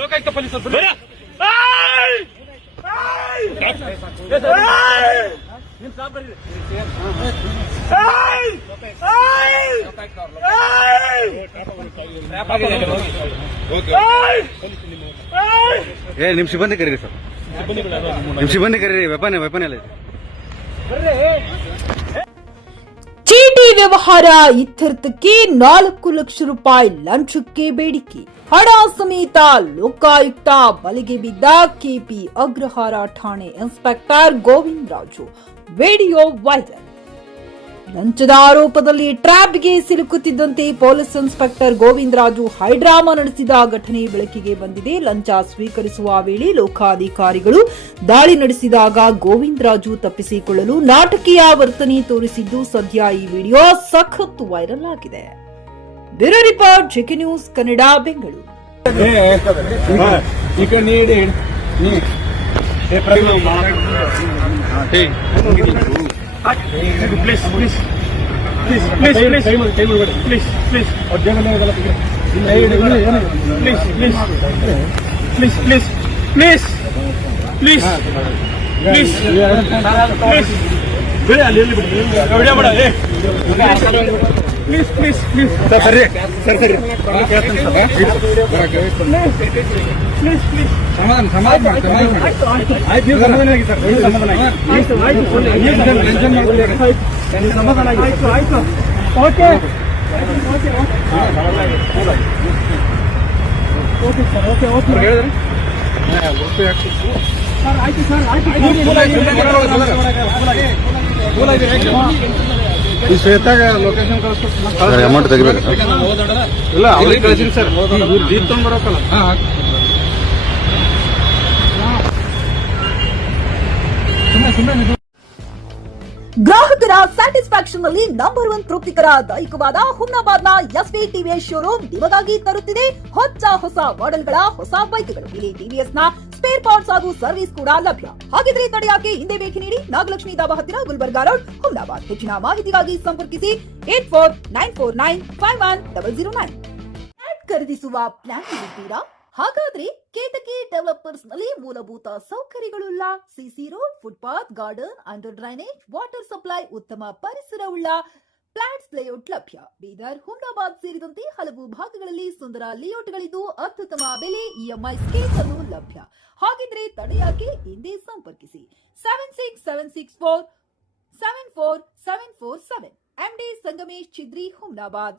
ಲೋಕಾಯುಕ್ತ ಪೊಲೀಸರು ನಿಮ್ ಸಿಬ್ಬಂದಿ ಕರೀರಿ ಸರ್, ನಿಮ್ ಸಿಬ್ಬಂದಿ ಕರೀರಿ. ವೆಪನ್ ಎಲ್ಲ ಇದೆ. ಚೀಟಿ ವ್ಯವಹಾರ ಇತ್ಯರ್ಥಕ್ಕೆ 4 ಲಕ್ಷ ರೂಪಾಯಿ ಲಂಚಕ್ಕೆ ಬೇಡಿಕೆ. ಹಣ ಸಮೇತ ಲೋಕಾಯುಕ್ತ ಬಲೆಗೆ ಬಿದ್ದ ಕೆಪಿ ಅಗ್ರಹಾರ ಠಾಣೆ inspector Govinda Raju. Video viral. ಲಂಚದ ಆರೋಪದಲ್ಲಿ ಟ್ರ್ಯಾಪ್ಗೆ ಸಿಲುಕುತ್ತಿದ್ದಂತೆ police inspector Govinda Raju high drama ನಡೆಸಿದ ಘಟನೆ ಬೆಳಕಿಗೆ ಬಂದಿದೆ. ಲಂಚ ಸ್ವೀಕರಿಸುವ ವೇಳೆ ಲೋಕಾಧಿಕಾರಿಗಳು ದಾಳಿ ನಡೆಸಿದಾಗ ಗೋವಿಂದ ರಾಜು ತಪ್ಪಿಸಿಕೊಳ್ಳಲು ನಾಟಕೀಯ ವರ್ತನೆ ತೋರಿಸಿದ್ದು ಸದ್ಯ ಈ ವಿಡಿಯೋ ಸಖತ್ ವೈರಲ್ ಆಗಿದೆ. Bureau report, JK news Kannada, Bengaluru. ಈ ಶ್ವೇತಾಗ ಲೊಕೇಶನ್ ಕಳಿಸ್ತಾರೆ, ಅಮೌಂಟ್ ತೆಗಿಬೇಕು ಇಲ್ಲ ಅವ್ರಿಗೆ ಕಳಿಸಿನಿ ಸರ್. ಜೀಪ್ ತಗೊಂಡ್ ಬರೋಕಲ್ಲ. ಗ್ರಾಹಕರ ಸ್ಯಾಟಿಸ್ಫ್ಯಾಕ್ಷನ್ ನಲ್ಲಿ ನಂಬರ್ 1 ತೃಪ್ತಿಕರ ದೈಹಿಕವಾದ ಹುಮ್ನಾಬಾದ್ನ ಎಸ್ವಿ ಟಿವಿಎಸ್ ಶೋರೂಮ್ ನಿಮಗಾಗಿ ತರುತ್ತಿದೆ ಹೊಸ ಮಾಡೆಲ್ಗಳ ಹೊಸ ಬೈಕ್ಗಳು. ಇಲ್ಲಿ ಟಿವಿಎಸ್ ನ ಸ್ಪೇರ್ ಪಾರ್ಟ್ಸ್ ಹಾಗೂ ಸರ್ವಿಸ್ ಕೂಡ ಲಭ್ಯ. ಹಾಗಿದ್ರೆ ತಡೆಯಾಕೆ ಹಿಂದೆ ಭೇಟಿ ನೀಡಿ. ನಾಗಲಕ್ಷ್ಮಿ ದಾಬಾ ಹತ್ತಿರ, ಗುಲ್ಬರ್ಗಾ ರೋಡ್, ಹುಮ್ನಾಬಾದ್. ಹೆಚ್ಚಿನ ಮಾಹಿತಿಗಾಗಿ ಸಂಪರ್ಕಿಸಿ 8494951009. ಖರೀದಿಸುವ ಪ್ಲಾನ್ ಇದ್ದೀರಾ? ಹಾಗಾದ್ರೆ ಕೇತಕಿ ಡೆವಲಪರ್ಸ್ ನಲ್ಲಿ ಮೂಲಭೂತ ಸೌಕರ್ಯಗಳುಳ್ಳ CC road, footpath, garden, under drainage, water supply, ಉತ್ತಮ ಪರಿಸರವುಳ್ಳ ಫ್ಲಾಟ್ಸ್ ಲೇಔಟ್ ಲಭ್ಯ. ಬೀದರ್, ಹುಮ್ನಾಬಾದ್ ಸೇರಿದಂತೆ ಹಲವು ಭಾಗಗಳಲ್ಲಿ ಸುಂದರ ಲೇಔಟ್ಗಳಿದ್ದು ಅತ್ಯುತ್ತಮ ಬೆಲೆ, ಇಎಂಐ ಸ್ಕೀಮ್ ಅನ್ನು ಲಭ್ಯ. ಹಾಗಿದ್ರೆ ತಡೆಯಾಕೆ ಹಿಂದೆ ಸಂಪರ್ಕಿಸಿ 7676474747. MD ಸಂಗಮೇಶ್ ಚಿದ್ರಿ, ಹುಮ್ನಾಬಾದ್.